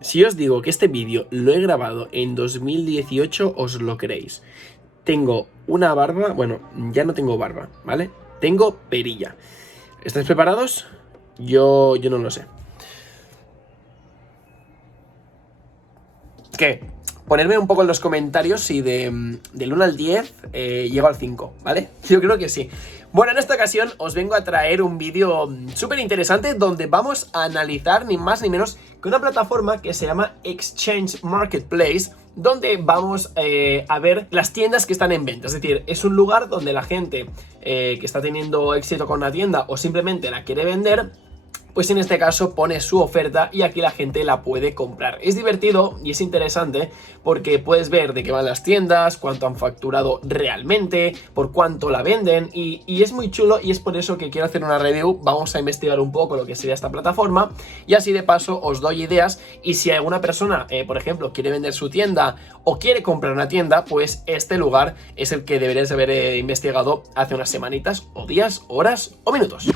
Si os digo que este vídeo lo he grabado en 2018, os lo creéis. Tengo una barba, bueno, ya no tengo barba, ¿vale? Tengo perilla. ¿Estáis preparados? Yo no lo sé. ¿Qué? Ponerme un poco en los comentarios si del 1 al 10 llego al 5, ¿vale? Yo creo que sí. Bueno, en esta ocasión os vengo a traer un vídeo súper interesante donde vamos a analizar ni más ni menos que una plataforma que se llama Exchange Marketplace, donde vamos a ver las tiendas que están en venta. Es decir, es un lugar donde la gente que está teniendo éxito con una tienda o simplemente la quiere vender, pues en este caso pone su oferta y aquí la gente la puede comprar. Es divertido y es interesante porque puedes ver de qué van las tiendas, cuánto han facturado realmente, por cuánto la venden y es muy chulo, y es por eso que quiero hacer una review. Vamos a investigar un poco lo que sería esta plataforma y así de paso os doy ideas, y si alguna persona, por ejemplo, quiere vender su tienda o quiere comprar una tienda, pues este lugar es el que deberías haber investigado hace unas semanitas o días, horas o minutos.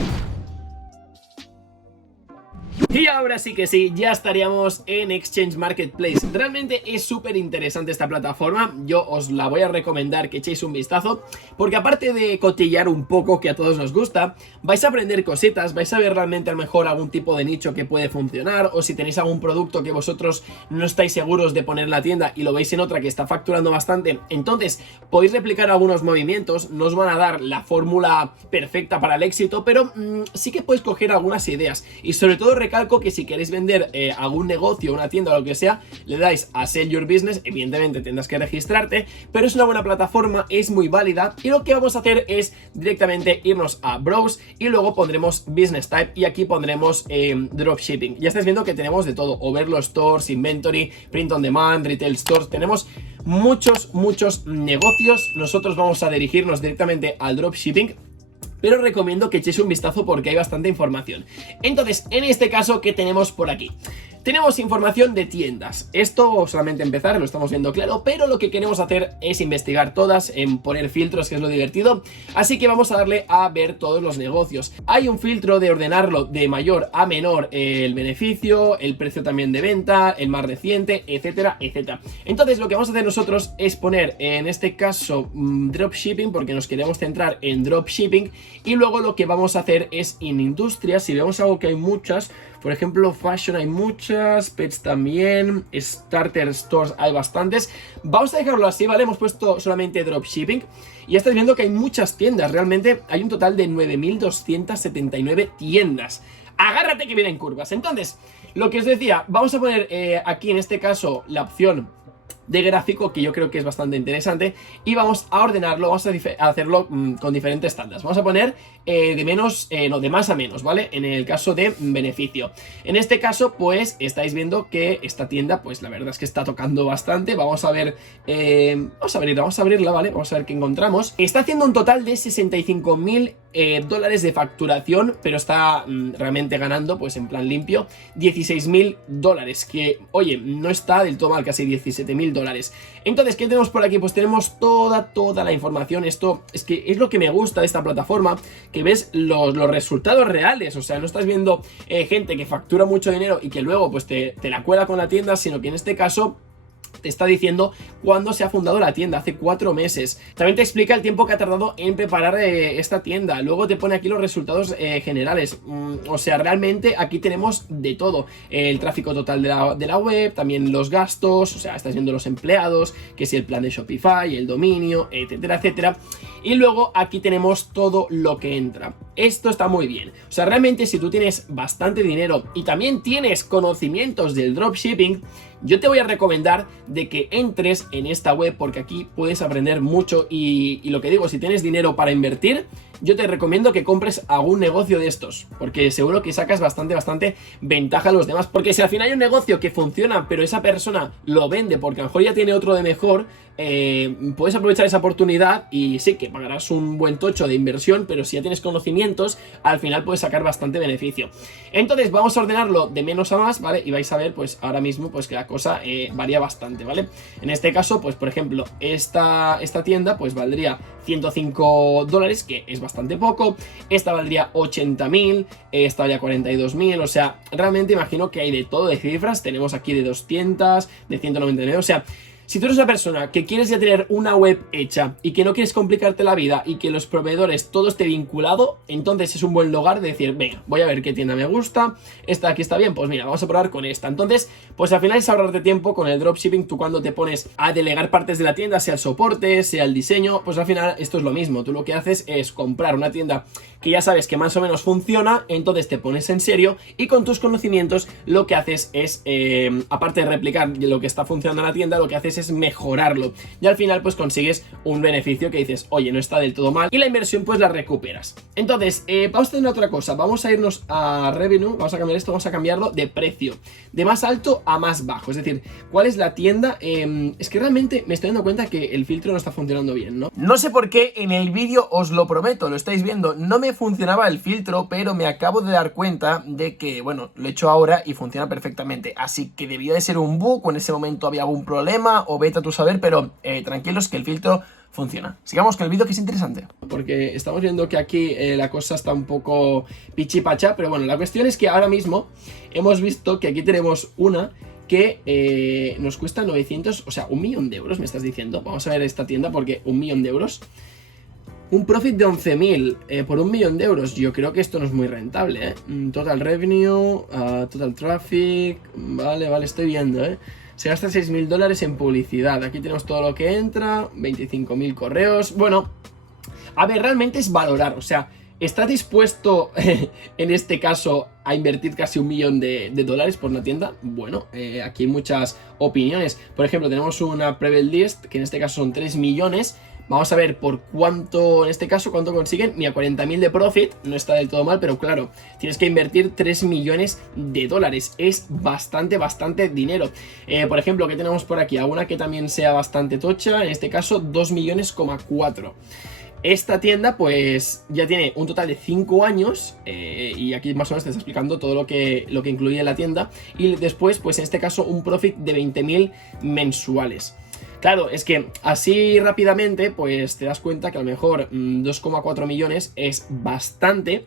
Y ahora sí que sí, ya estaríamos en Exchange Marketplace. Realmente es súper interesante esta plataforma, yo os la voy a recomendar que echéis un vistazo, porque aparte de cotillar un poco, que a todos nos gusta, vais a aprender cositas, vais a ver realmente a lo mejor algún tipo de nicho que puede funcionar, o si tenéis algún producto que vosotros no estáis seguros de poner en la tienda y lo veis en otra que está facturando bastante, entonces podéis replicar algunos movimientos. No os van a dar la fórmula perfecta para el éxito, pero sí que podéis coger algunas ideas, y sobre todo recalco que si queréis vender algún negocio, una tienda o lo que sea, le dais a Sell Your Business. Evidentemente tendrás que registrarte, pero es una buena plataforma, es muy válida, y lo que vamos a hacer es directamente irnos a Browse y luego pondremos Business Type y aquí pondremos Dropshipping. Ya estáis viendo que tenemos de todo: Overflow Stores, Inventory, Print on Demand, Retail Stores. Tenemos muchos negocios. Nosotros vamos a dirigirnos directamente al Dropshipping, pero recomiendo que echéis un vistazo porque hay bastante información. Entonces, en este caso, ¿qué tenemos por aquí? Tenemos información de tiendas. Esto solamente empezar, lo estamos viendo claro, pero lo que queremos hacer es investigar todas, en poner filtros, que es lo divertido. Así que vamos a darle a ver todos los negocios. Hay un filtro de ordenarlo de mayor a menor, el beneficio, el precio también de venta, el más reciente, etcétera, etcétera. Entonces lo que vamos a hacer nosotros es poner, en este caso, dropshipping, porque nos queremos centrar en dropshipping. Y luego lo que vamos a hacer es en industria. Si vemos algo que hay muchas, por ejemplo, fashion hay muchas, pets también, starter stores hay bastantes. Vamos a dejarlo así, ¿vale? Hemos puesto solamente dropshipping y ya estáis viendo que hay muchas tiendas. Realmente hay un total de 9.279 tiendas. Agárrate que vienen curvas. Entonces, lo que os decía, vamos a poner aquí en este caso la opción de gráfico, que yo creo que es bastante interesante, y vamos a ordenarlo, vamos a hacerlo con diferentes tandas. Vamos a poner de más a menos, ¿vale? En el caso de beneficio. En este caso, pues, estáis viendo que esta tienda, pues, la verdad es que está tocando bastante. Vamos a ver, vamos a abrirla, ¿vale? Vamos a ver qué encontramos. Está haciendo un total de 65.000 dólares de facturación, pero está realmente ganando, pues, en plan limpio, 16.000 dólares, que, oye, no está del todo mal, casi 17.000 dólares. Entonces, ¿qué tenemos por aquí? Pues tenemos toda la información. Esto es que es lo que me gusta de esta plataforma, que ves los resultados reales. O sea, no estás viendo gente que factura mucho dinero y que luego pues te la cuela con la tienda, sino que en este caso te está diciendo cuándo se ha fundado la tienda, hace 4 meses. También te explica el tiempo que ha tardado en preparar esta tienda. Luego te pone aquí los resultados generales. O sea, realmente aquí tenemos de todo. El tráfico total de la web, también los gastos, o sea, estás viendo los empleados, que si el plan de Shopify, el dominio, etcétera, etcétera. Y luego aquí tenemos todo lo que entra. Esto está muy bien. O sea, realmente si tú tienes bastante dinero y también tienes conocimientos del dropshipping, yo te voy a recomendar de que entres en esta web, porque aquí puedes aprender mucho y lo que digo, si tienes dinero para invertir, yo te recomiendo que compres algún negocio de estos, porque seguro que sacas bastante ventaja a los demás. Porque si al final hay un negocio que funciona, pero esa persona lo vende porque a lo mejor ya tiene otro de mejor, puedes aprovechar esa oportunidad y sí que pagarás un buen tocho de inversión, pero si ya tienes conocimientos, al final puedes sacar bastante beneficio. Entonces vamos a ordenarlo de menos a más, ¿vale? Y vais a ver pues ahora mismo pues que la cosa varía bastante, ¿vale? En este caso, pues por ejemplo, esta tienda pues valdría 105 dólares, que es bastante poco. Esta valdría 80.000, esta valdría 42.000, o sea, realmente imagino que hay de todo de cifras. Tenemos aquí de 200, de 199, o sea... Si tú eres una persona que quieres ya tener una web hecha y que no quieres complicarte la vida y que los proveedores todo esté vinculado, entonces es un buen lugar de decir, venga, voy a ver qué tienda me gusta, esta de aquí está bien, pues mira, vamos a probar con esta. Entonces, pues al final es ahorrarte tiempo con el dropshipping. Tú cuando te pones a delegar partes de la tienda, sea el soporte, sea el diseño, pues al final esto es lo mismo. Tú lo que haces es comprar una tienda que ya sabes que más o menos funciona, entonces te pones en serio y con tus conocimientos lo que haces es, aparte de replicar lo que está funcionando en la tienda, lo que haces es mejorarlo y al final pues consigues un beneficio que dices, oye, no está del todo mal, y la inversión pues la recuperas. Entonces, vamos a tener otra cosa, vamos a irnos a revenue, vamos a cambiar esto, vamos a cambiarlo de precio, de más alto a más bajo, es decir, ¿cuál es la tienda? Es que realmente me estoy dando cuenta que el filtro no está funcionando bien, ¿no? No sé por qué en el vídeo, os lo prometo, lo estáis viendo, no me funcionaba el filtro, pero me acabo de dar cuenta de que, bueno, lo he hecho ahora y funciona perfectamente, así que debió de ser un bug o en ese momento había algún problema o vete a tu saber, pero tranquilos que el filtro funciona. Sigamos con el vídeo, que es interesante. Porque estamos viendo que aquí la cosa está un poco pichipacha, pero bueno, la cuestión es que ahora mismo hemos visto que aquí tenemos una que nos cuesta 900, o sea, 1.000.000 de euros, me estás diciendo. Vamos a ver esta tienda porque 1.000.000 de euros. Un profit de 11.000 por 1.000.000 de euros. Yo creo que esto no es muy rentable, ¿eh? Total revenue, total traffic. Vale, estoy viendo, ¿eh? Se gasta 6.000 dólares en publicidad. Aquí tenemos todo lo que entra, 25.000 correos. Bueno, a ver, realmente es valorar. O sea, ¿estás dispuesto en este caso a invertir casi 1.000.000 de dólares por una tienda? Bueno, aquí hay muchas opiniones. Por ejemplo, tenemos una Prevel List, que en este caso son 3 millones. Vamos a ver por cuánto, en este caso, cuánto consiguen. Mira, 40.000 de profit, no está del todo mal, pero claro, tienes que invertir 3 millones de dólares. Es bastante dinero. Por ejemplo, ¿qué tenemos por aquí? Alguna que también sea bastante tocha, en este caso 2,4 millones. Esta tienda pues ya tiene un total de 5 años y aquí más o menos te está explicando todo lo que incluye la tienda. Y después, pues en este caso, un profit de 20.000 mensuales. Claro, es que así rápidamente pues te das cuenta que a lo mejor 2,4 millones es bastante,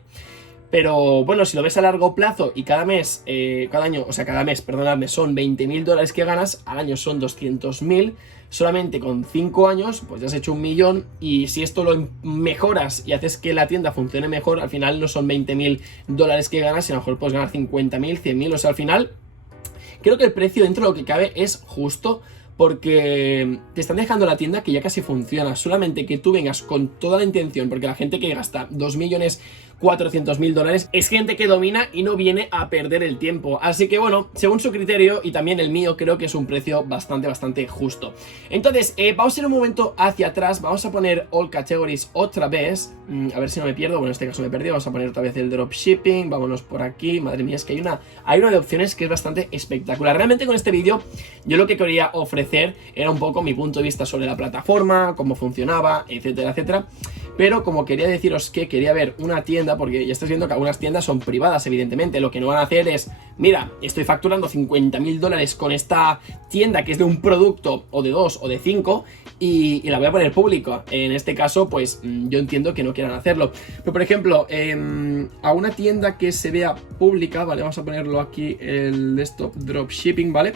pero bueno, si lo ves a largo plazo y cada mes, perdonadme, son 20.000 dólares que ganas, al año son 200.000, solamente con 5 años pues ya has hecho 1.000.000, y si esto lo mejoras y haces que la tienda funcione mejor, al final no son 20.000 dólares que ganas, sino a lo mejor puedes ganar 50.000, 100.000, o sea, al final creo que el precio dentro de lo que cabe es justo, porque te están dejando la tienda que ya casi funciona. Solamente que tú vengas con toda la intención, porque la gente que gasta 2.400.000 dólares es gente que domina y no viene a perder el tiempo. Así que bueno, según su criterio y también el mío, creo que es un precio bastante justo. Entonces, vamos a ir un momento hacia atrás. Vamos a poner All Categories otra vez, a ver si no me pierdo. Bueno, en este caso me he perdido. Vamos a poner otra vez el Dropshipping. Vámonos por aquí. Madre mía, es que hay una de opciones que es bastante espectacular. Realmente con este vídeo yo lo que quería ofrecer era un poco mi punto de vista sobre la plataforma, cómo funcionaba, etcétera. Pero como quería deciros que quería ver una tienda, porque ya estáis viendo que algunas tiendas son privadas, evidentemente. Lo que no van a hacer es, mira, estoy facturando 50.000 dólares con esta tienda que es de un producto, o de 2 o de 5, y la voy a poner pública. En este caso, pues yo entiendo que no quieran hacerlo. Pero por ejemplo, a una tienda que se vea pública, vale, vamos a ponerlo aquí, el desktop dropshipping, ¿vale?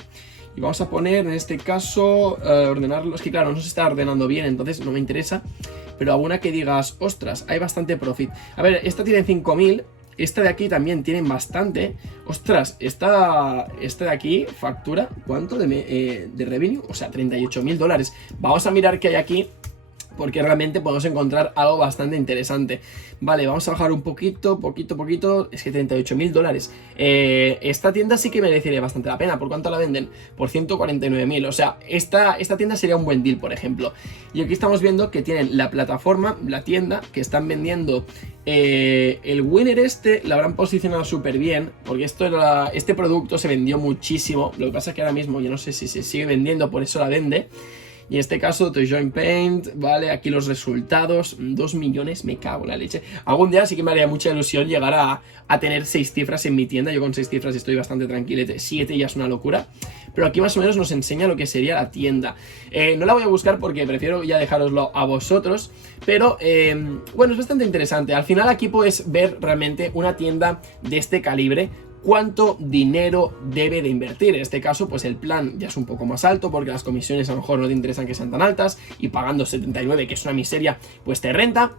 Y vamos a poner, en este caso, ordenarlo. Es que claro, no se está ordenando bien, entonces no me interesa. Pero alguna que digas, ostras, hay bastante profit. A ver, esta tiene 5.000. Esta de aquí también tienen bastante. Ostras, esta de aquí factura, ¿cuánto de revenue? O sea, 38.000 dólares. Vamos a mirar qué hay aquí, porque realmente podemos encontrar algo bastante interesante. Vale, vamos a bajar un poquito. Es que 38.000 dólares. Esta tienda sí que merecería bastante la pena. ¿Por cuánto la venden? Por 149.000. O sea, esta tienda sería un buen deal, por ejemplo. Y aquí estamos viendo que tienen la plataforma, la tienda, que están vendiendo el winner la habrán posicionado súper bien, porque este producto se vendió muchísimo. Lo que pasa es que ahora mismo yo no sé si se sigue vendiendo, por eso la vende. Y en este caso, To Join Paint, vale, aquí los resultados, 2 millones, me cago en la leche. Algún día sí que me haría mucha ilusión llegar a tener 6 cifras en mi tienda. Yo con 6 cifras estoy bastante tranquilete, 7 ya es una locura. pero aquí más o menos nos enseña lo que sería la tienda. No la voy a buscar porque prefiero ya dejároslo a vosotros, pero bueno, es bastante interesante. Al final aquí puedes ver realmente una tienda de este calibre, cuánto dinero debe de invertir. En este caso, pues el plan ya es un poco más alto porque las comisiones a lo mejor no te interesan que sean tan altas, y pagando 79, que es una miseria, pues te renta.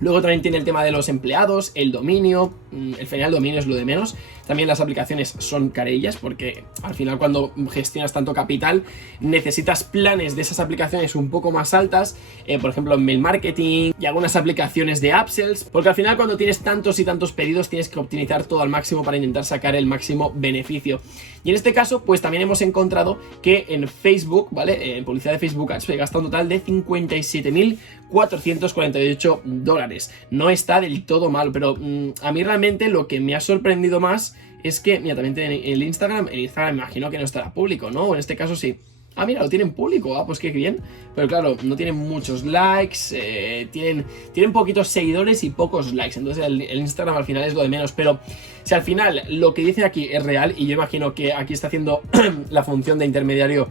Luego también tiene el tema de los empleados, el dominio, el final dominio es lo de menos. También las aplicaciones son carillas porque al final cuando gestionas tanto capital necesitas planes de esas aplicaciones un poco más altas, por ejemplo en mail marketing y algunas aplicaciones de upsells, porque al final cuando tienes tantos y tantos pedidos tienes que optimizar todo al máximo para intentar sacar el máximo beneficio. Y en este caso pues también hemos encontrado que en Facebook, ¿vale? En publicidad de Facebook Ads se gasta un total de 57.448 dólares. No está del todo mal, pero a mí realmente lo que me ha sorprendido más es que, mira, también tienen el Instagram me imagino que no estará público, ¿no? En este caso sí. Ah, mira, lo tienen público, pues qué bien. Pero claro, no tienen muchos likes, tienen poquitos seguidores y pocos likes. Entonces el Instagram al final es lo de menos. Pero si al final lo que dice aquí es real, y yo imagino que aquí está haciendo la función de intermediario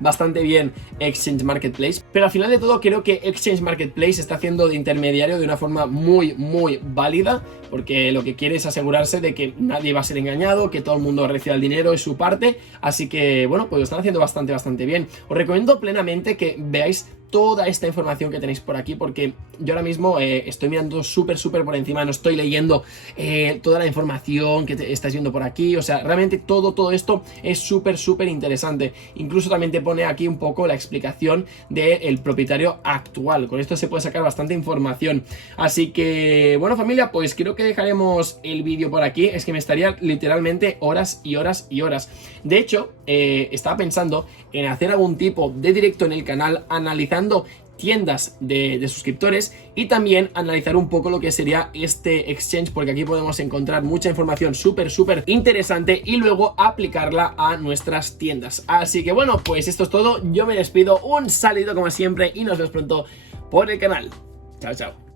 bastante bien Exchange Marketplace, pero al final de todo creo que Exchange Marketplace está haciendo de intermediario de una forma muy válida, porque lo que quiere es asegurarse de que nadie va a ser engañado, que todo el mundo reciba el dinero, es su parte. Así que bueno, pues lo están haciendo bastante bien. Os recomiendo plenamente que veáis toda esta información que tenéis por aquí, porque yo ahora mismo estoy mirando súper por encima, no estoy leyendo toda la información que estáis viendo por aquí. O sea, realmente todo esto es súper interesante. Incluso también te pone aquí un poco la explicación del propietario actual. Con esto se puede sacar bastante información. Así que, bueno familia, pues creo que dejaremos el vídeo por aquí. Es que me estaría literalmente horas y horas. De hecho, estaba pensando en hacer algún tipo de directo en el canal analizando tiendas de suscriptores y también analizar un poco lo que sería este exchange, porque aquí podemos encontrar mucha información súper interesante y luego aplicarla a nuestras tiendas. Así que bueno, pues esto es todo. Yo me despido, un saludo como siempre y nos vemos pronto por el canal. Chao.